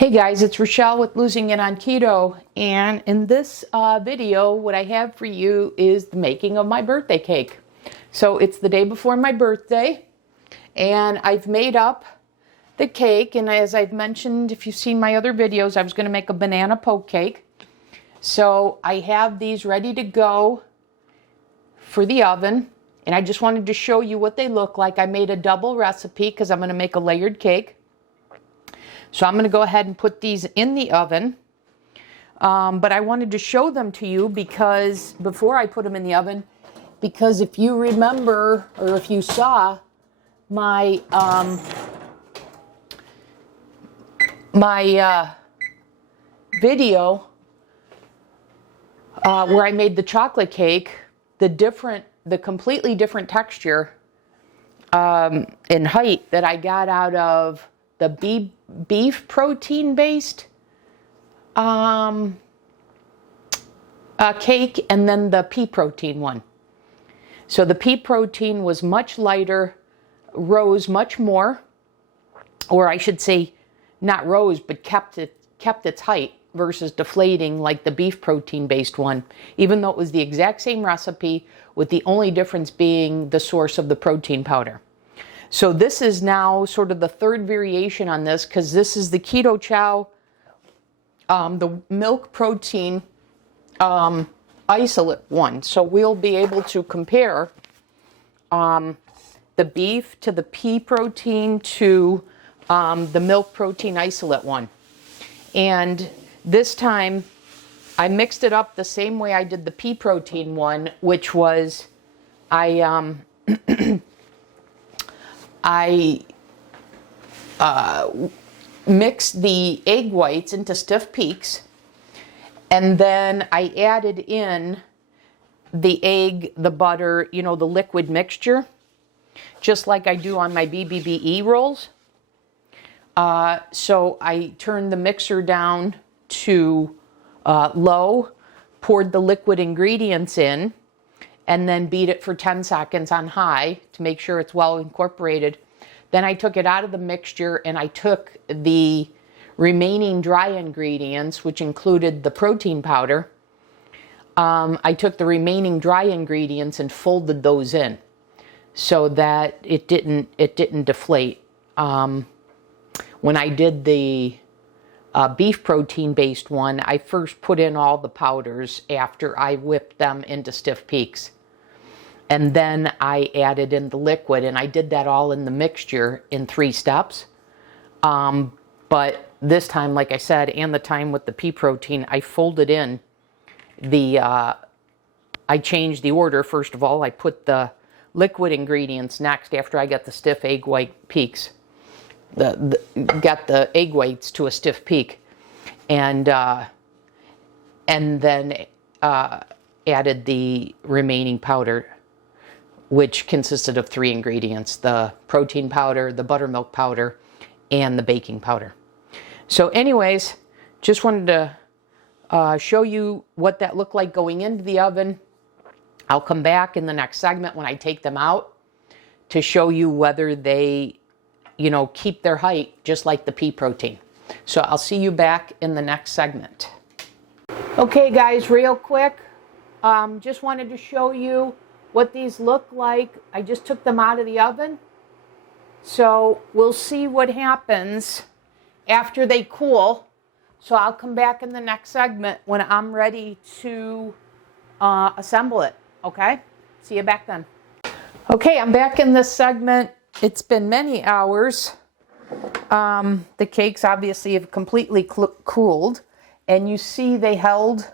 Hey guys, it's Rochelle with Losing It on Keto, and in this video what I have for you is the making of my birthday cake. So it's the day before my birthday and I've made up the cake, and as I've mentioned, if you've seen my other videos, I was going to make a banana poke cake. So I have these ready to go for the oven, and I just wanted to show you what they look like. I made a double recipe because I'm going to make a layered cake. So I'm going to go ahead and put these in the oven, but I wanted to show them to you because before I put them in the oven, because if you remember or if you saw my video where I made the chocolate cake, the completely different texture in height that I got out of the beef protein based cake, and then the pea protein one. So the pea protein was much lighter, rose much more, or I should say not rose, but kept its height versus deflating like the beef protein based one, even though it was the exact same recipe, with the only difference being the source of the protein powder. So this is now sort of the third variation on this, because this is the Keto Chow, the milk protein isolate one. So we'll be able to compare the beef to the pea protein to the milk protein isolate one. And this time I mixed it up the same way I did the pea protein one, which was I mixed the egg whites into stiff peaks, and then I added in the egg, the butter, the liquid mixture, just like I do on my BBBE rolls. So I turned the mixer down to low, poured the liquid ingredients in, and then beat it for 10 seconds on high to make sure it's well incorporated. Then I took it out of the mixture and I took the remaining dry ingredients, which included the protein powder. I took the remaining dry ingredients and folded those in so that it didn't deflate. When I did the beef protein based one, I first put in all the powders after I whipped them into stiff peaks. And then I added in the liquid, and I did that all in the mixture in 3 steps. But this time, like I said, and the time with the pea protein, I folded in I changed the order. First of all, I put the liquid ingredients next after I got the stiff egg white peaks. Got the egg whites to a stiff peak, and then added the remaining powder, which consisted of 3 ingredients: the protein powder, the buttermilk powder, and the baking powder. So anyways, just wanted to show you what that looked like going into the oven. I'll come back in the next segment when I take them out to show you whether they, keep their height just like the pea protein. So I'll see you back in the next segment. Okay guys, real quick, just wanted to show you what these look like. I just took them out of the oven. So we'll see what happens after they cool. So I'll come back in the next segment when I'm ready to assemble it. Okay? See you back then. Okay, I'm back in this segment. It's been many hours. The cakes obviously have completely cooled, and you see they held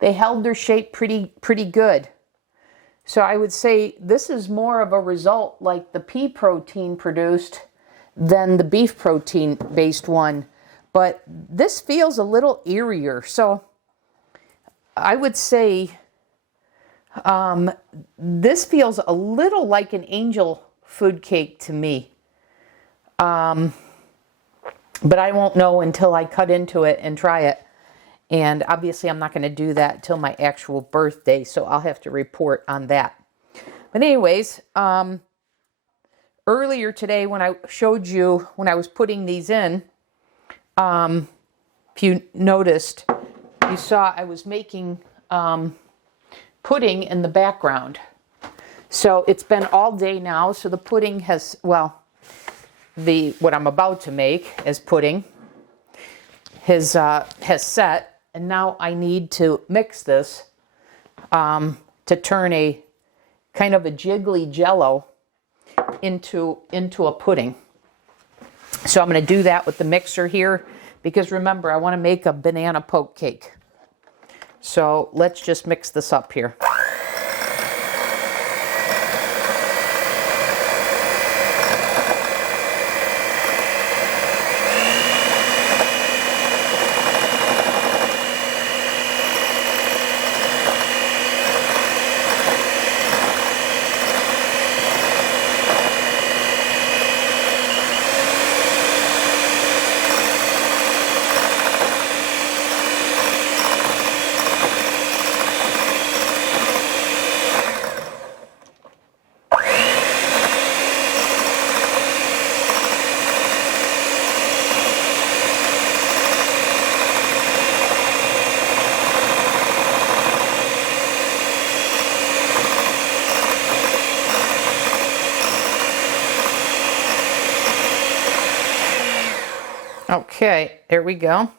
their shape pretty good. So I would say this is more of a result like the pea protein produced than the beef protein based one. But this feels a little eerier. So I would say this feels a little like an angel food cake to me. But I won't know until I cut into it and try it. And obviously I'm not going to do that till my actual birthday, so I'll have to report on that. But anyways, earlier today when I showed you when I was putting these in, if you noticed, you saw I was making pudding in the background. So it's been all day now, so the pudding has, well, what I'm about to make as pudding has set, and now I need to mix this to turn a kind of a jiggly jello into a pudding. So I'm going to do that with the mixer here, because remember, I want to make a banana poke cake. So let's just mix this up here. Okay, there we go.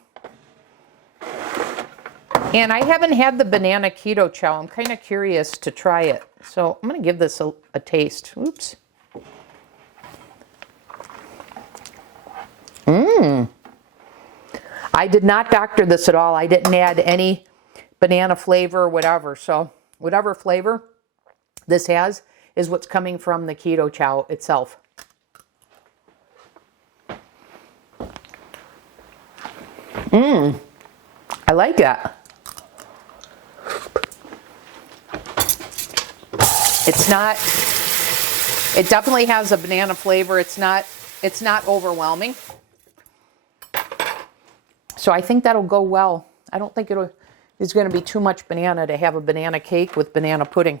And I haven't had the Banana Keto Chow. I'm kind of curious to try it. So I'm going to give this a taste. Oops. I did not doctor this at all. I didn't add any banana flavor or whatever. So whatever flavor this has is what's coming from the Keto Chow itself. I like that. It definitely has a banana flavor. It's not overwhelming. So I think that'll go well. I don't think it's going to be too much banana to have a banana cake with banana pudding.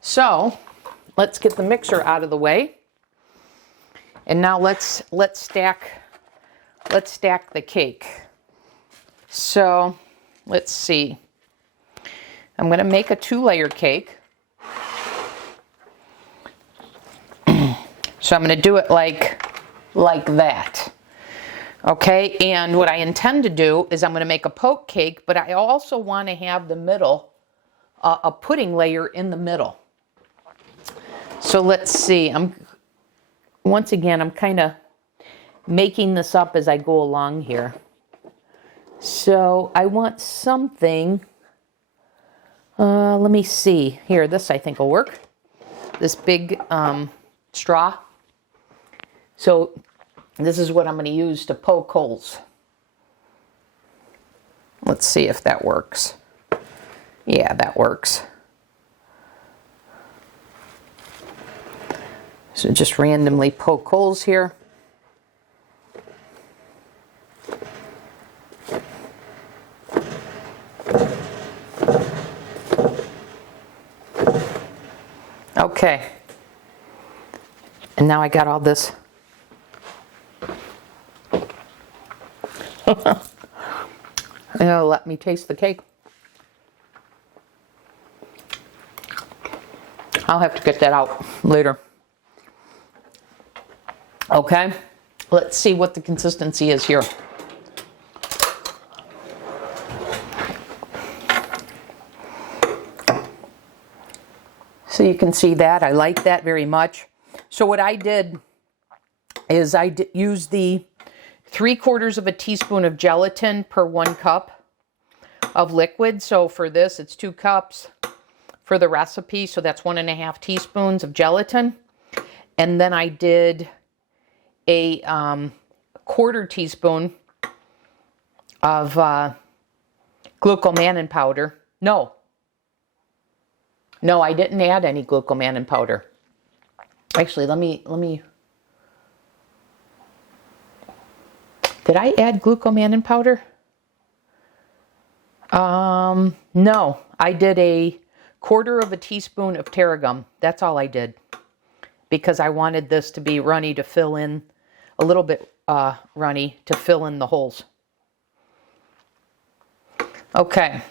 So let's get the mixer out of the way. And now let's stack the cake. So let's see. I'm going to make a 2-layer cake. So I'm going to do it like that. Okay, and what I intend to do is I'm going to make a poke cake, but I also want to have the middle, a pudding layer in the middle. So let's see. Once again, I'm kind of making this up as I go along here. So I want something, let me see. Here, this I think will work. This big straw. So this is what I'm going to use to poke holes. Let's see if that works. Yeah, that works. So just randomly poke holes here. Okay. And now I got all this. Let me taste the cake. I'll have to get that out later. Okay, let's see what the consistency is here. So you can see that. I like that very much. So what I did is used the 3/4 of a teaspoon of gelatin per 1 cup of liquid. So for this, it's 2 cups for the recipe. So that's 1.5 teaspoons of gelatin. And then I did a 1/4 teaspoon of glucomannan powder. No, I didn't add any glucomannan powder. Actually, let me. Did I add glucomannan powder? No, I did a 1/4 teaspoon of tarragon. That's all I did, because I wanted this to be runny to fill in a little bit runny to fill in the holes. Okay,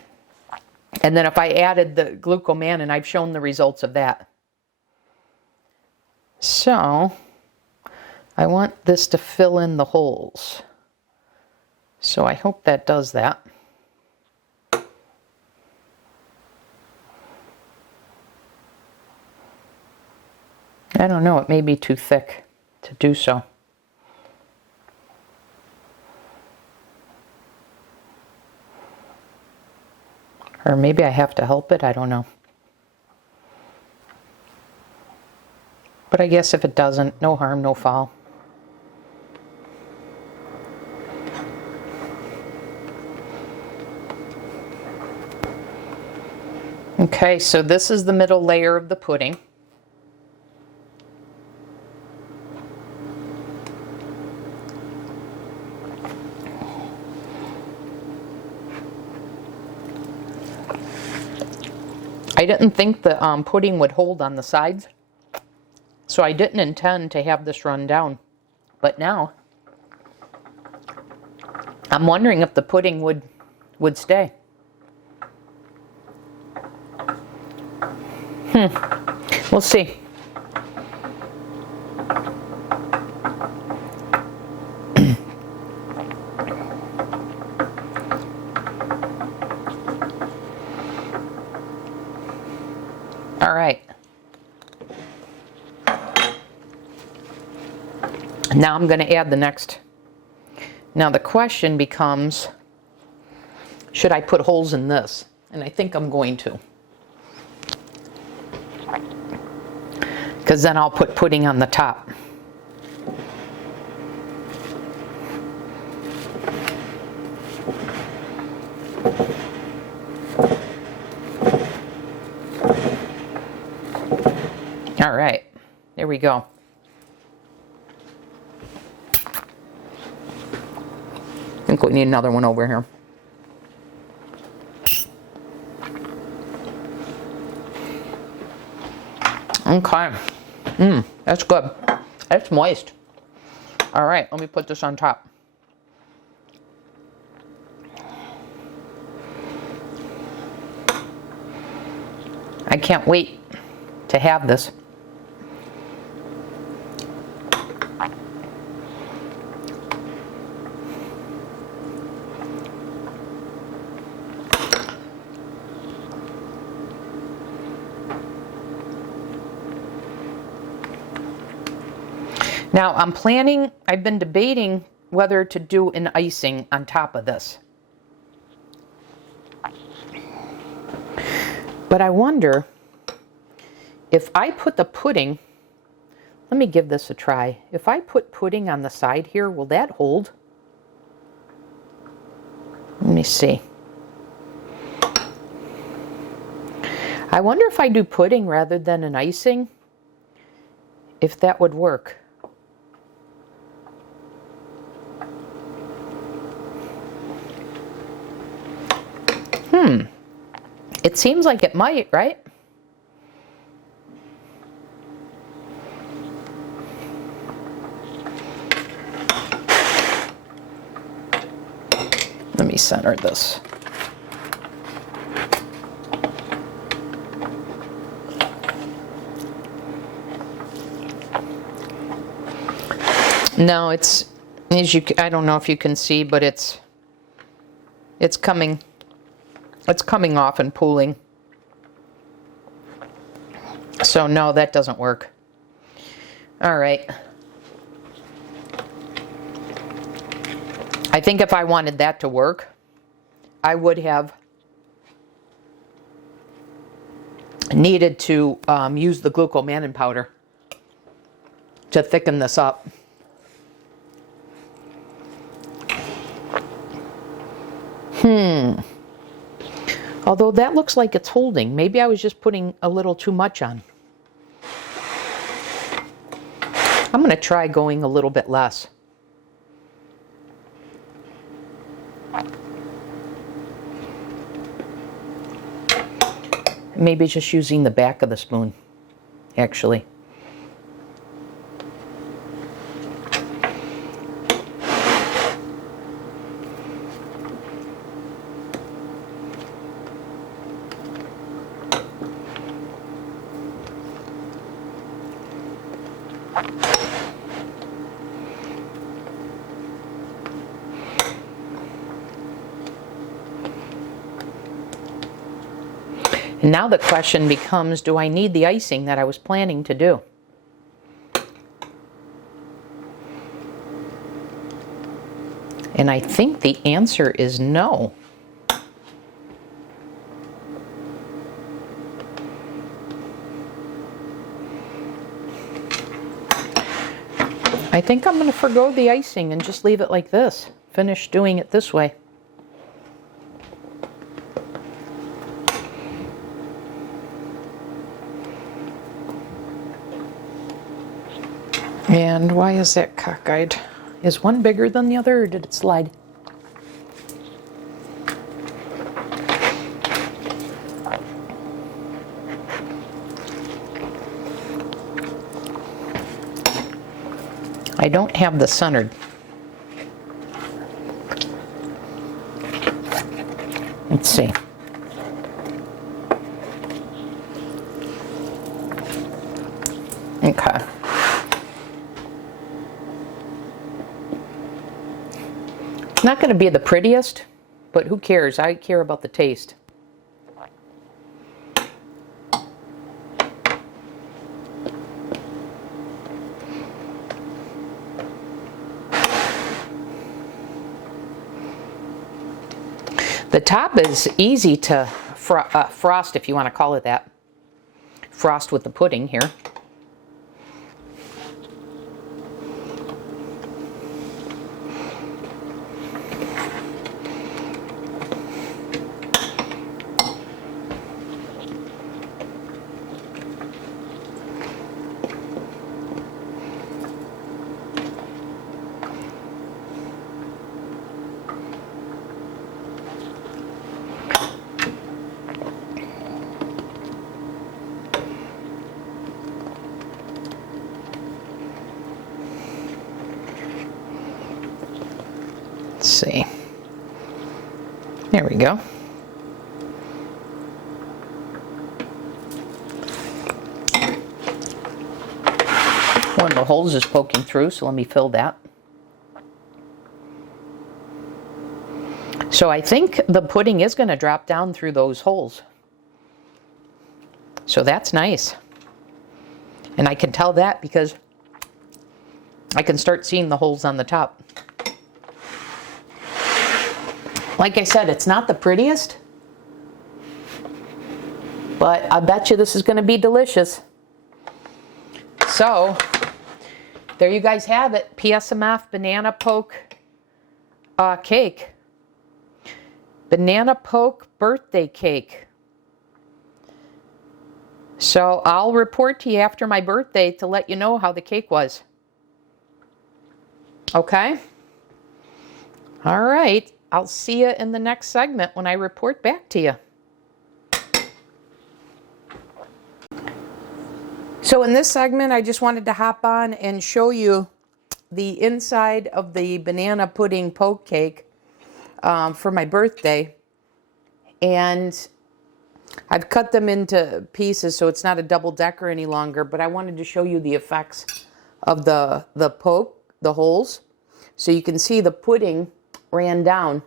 and then if I added the glucomannan, I've shown the results of that. So I want this to fill in the holes. So I hope that does that. I don't know, it may be too thick to do so. Or maybe I have to help it, I don't know. But I guess if it doesn't, no harm, no foul. Okay, so this is the middle layer of the pudding. I didn't think the pudding would hold on the sides, so I didn't intend to have this run down. But now, I'm wondering if the pudding would stay. We'll see. All right. Now I'm going to add the next. Now the question becomes, should I put holes in this? And I think I'm going to. Because then I'll put pudding on the top. All right, there we go. I think we need another one over here. Okay. That's good. That's moist. All right, let me put this on top. I can't wait to have this. Now I've been debating whether to do an icing on top of this. But I wonder if I put the pudding, let me give this a try. If I put pudding on the side here, will that hold? Let me see. I wonder if I do pudding rather than an icing, if that would work. It seems like it might, right? Let me center this. No, it's, I don't know if you can see, but it's coming off and pooling. So no, that doesn't work. All right. I think if I wanted that to work, I would have needed to use the glucomannan powder to thicken this up. Although that looks like it's holding. Maybe I was just putting a little too much on. I'm going to try going a little bit less. Maybe just using the back of the spoon, actually. And now the question becomes, do I need the icing that I was planning to do? And I think the answer is no. I think I'm going to forgo the icing and just leave it like this. Finish doing it this way. And why is that cockeyed? Is one bigger than the other, or did it slide? I don't have the centered. Let's see. Okay. Not going to be the prettiest, but who cares? I care about the taste. The top is easy to frost, if you want to call it that. Frost with the pudding here. Let's see. There we go. One of the holes is poking through, so let me fill that. So I think the pudding is going to drop down through those holes. So that's nice. And I can tell that because I can start seeing the holes on the top. Like I said, it's not the prettiest, but I bet you this is going to be delicious. So, there you guys have it. PSMF Banana Poke Cake. Banana Poke Birthday Cake. So, I'll report to you after my birthday to let you know how the cake was. Okay? All right. I'll see you in the next segment when I report back to you. So in this segment, I just wanted to hop on and show you the inside of the banana pudding poke cake for my birthday. And I've cut them into pieces so it's not a double decker any longer, but I wanted to show you the effects of the poke, the holes. So you can see the pudding ran down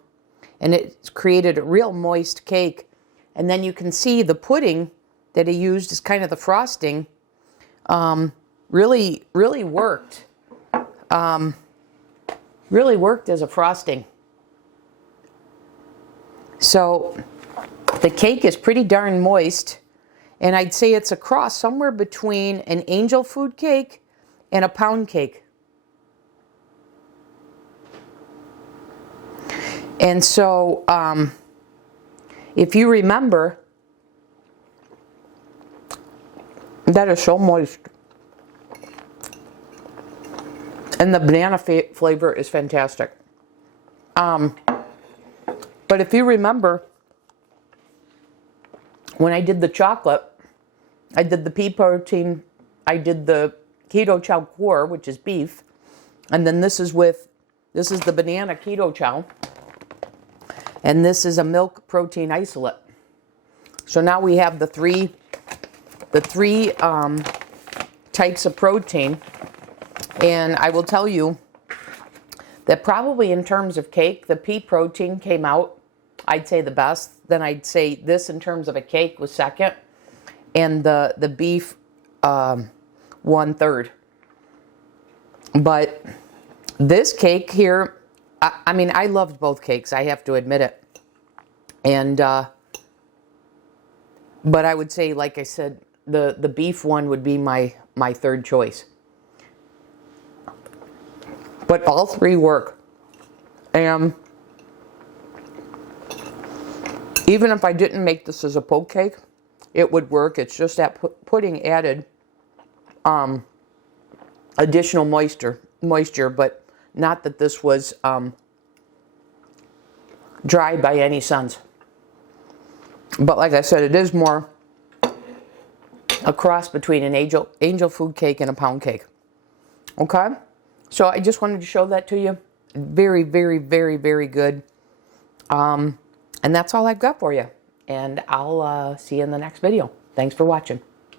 and it created a real moist cake. And then you can see the pudding that he used as kind of the frosting really worked. Really worked as a frosting. So the cake is pretty darn moist, and I'd say it's a cross somewhere between an angel food cake and a pound cake. And so, if you remember, that is so moist. And the banana flavor is fantastic. But if you remember, when I did the chocolate, I did the pea protein, I did the keto chow core, which is beef, and then this is the banana keto chow. And this is a milk protein isolate. So now we have the three types of protein And I will tell you that probably in terms of cake, the pea protein came out, I'd say, the best. Then I'd say this in terms of a cake was second. And the beef, 1/3. But this cake here, I mean, I loved both cakes. I have to admit it. And, but I would say, like I said, the beef one would be my third choice. But all three work. And even if I didn't make this as a poke cake, it would work. It's just that pudding added additional moisture, but not that this was dry by any sense. But like I said, it is more a cross between an angel food cake and a pound cake. Okay? So I just wanted to show that to you. Very, very, very, very good. And that's all I've got for you. And I'll see you in the next video. Thanks for watching.